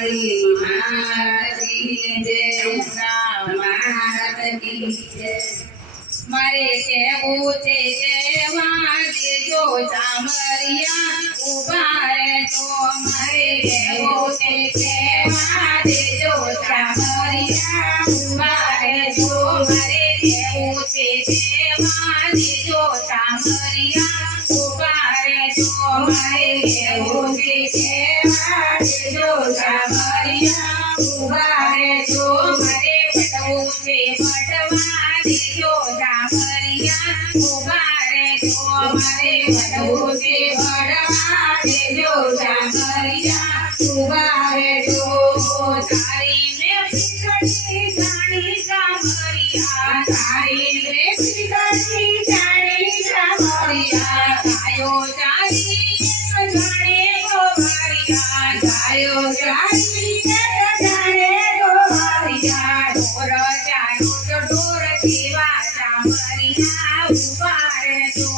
काली मात की जय मात की जय मारे केवू छे केवा देजो सामरिया उभा रहेजो मारे केवू छे केवा देजो सामरिया उभा रहेजो मारे केवू छे केवा देजो सामरिया उभा रहेजो मारे केवू छे केवा देजो सामरिया उभा रहेजो मारे वटवू छे वटवा देजो सामरिया उभा रहेजो मारे वटवू छे वटवा देजो सामरिया उभा रहेजो तारी ने पिछड़ी जानी सामरिया तारी ने पिछड़ी जानी सामरिया गायो जानी जाने गोवारिया गायो जानी जाने गोवारिया ढोर जानो तो ढोर जीवा सामरिया उभा रहेजो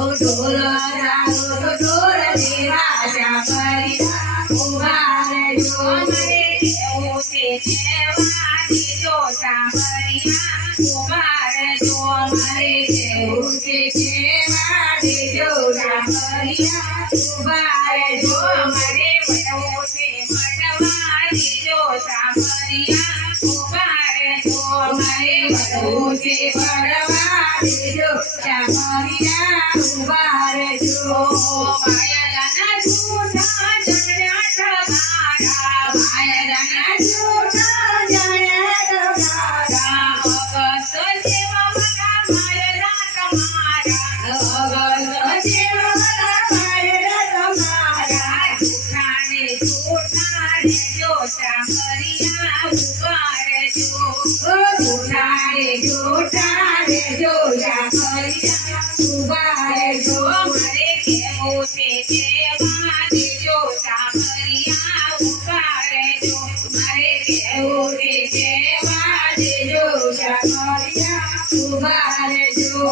ढोर जानो तो ढोर जीवा सामरिया उभा रहेजो मारे केवू छे केवा देजो सामरिया उभा रहेजो मारे केवू छे केवा देजो सामरिया उभा रहेजो मारे वटवू छे वटवा देजो सामरिया उभा रहेजो मारे वटवू छे वटवा देजो सामरिया उभा रहेजो मायादाना झूठा जण्या ठगारा मायादाना झूठा जण्या ठगारा अगस्त जेवा मगा मायदा तमारा अगस्त जेवा मगा मायदा तमारा झूठा रे जो सामरिया उभा रहेजो झूठा रे जो सामरिया उभा रहेजो मारे केवू छे केवा देजो सामरिया उभा रहेजो मारे केवू छे केवा देजो सामरिया उभा रहेजो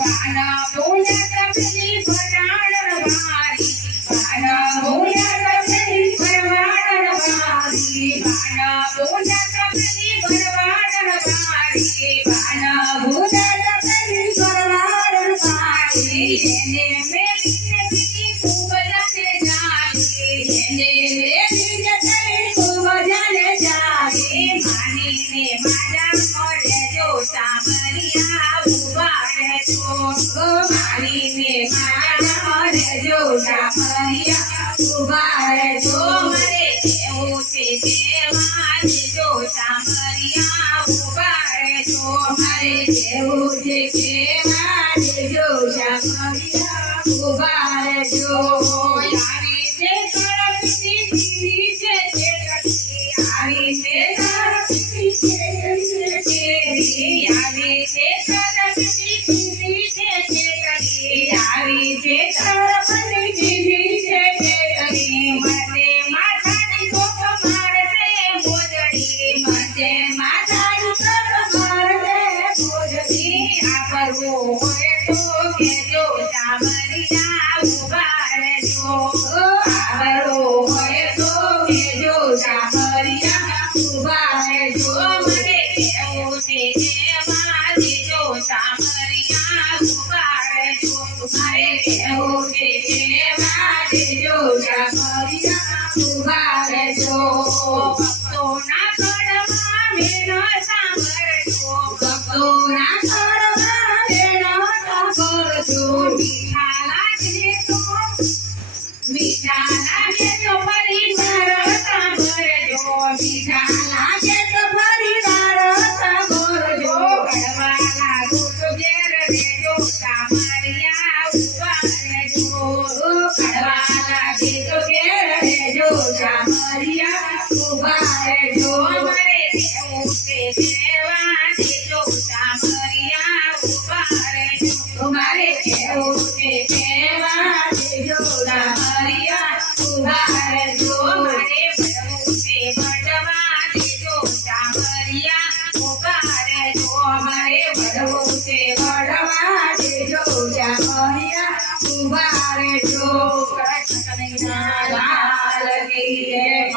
बाना बोल्या तपली भटाण मारी बाना बोल्या तपली भरवाण मारी बाना बोल्या तपली भरवाण मारी बाना बोल्या तपली भरवाण मारी जेने मेलीने पीती खूब जाने जाई जेने मेलीने पीती खूब जाने जाई मानीने माजा मोरे जो सामरिया उभा रहेजो मानीने माजा मोरे जो सामरिया उभा रहेजो मारे केवू छे केवा देजो सामरिया उभा रहेजो मारे केवू छे केवा देजो सामरिया उभा रहेजो यारी छे सरस्वती दीदी छे चेतकी यारी छे सरस्वती चेतकी यारी छे सरस्वती दीदी छे चेतकी यारी छे सरस्वती दीदी छे चेतकी मते माथानी कोप मारसे मोजड़ी मते माथानी कोप मारसे मोजड़ी आ करवो होय तो केजो सामरिया उभा रहेजो आ करवो होय तो केजो सामरिया उभा रहेजो मारे केवू छे केवा देजो सामरिया उभा रहेजो मारे केवू छे केवा देजो सामरिया उभा रहेजो भक्तोना कड़मा मेनो सांभळजो भक्तोना कड़मा मेनो सांभळजो मीठा लागे तो परिवार सांभळजो मीठा लागे तो परिवार सांभळजो कड़वा लागो तो घेर देजो सामरिया उभा रहेजो कड़वा लागे तो घेर देजो सामरिया उभा रहेजो मारे केवू छे केवा देजो सामरिया उभा रहेजो मारे केवू छे केवा देजो सामरिया उभा रहेजो मारे वटवू छे वटवा देजो सामरिया उभा रहेजो मारे वटवू छे वटवा देजो सामरिया उभा रहेजो कृष्ण कन्हैया लाल की जय।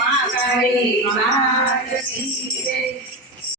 મારી માત કી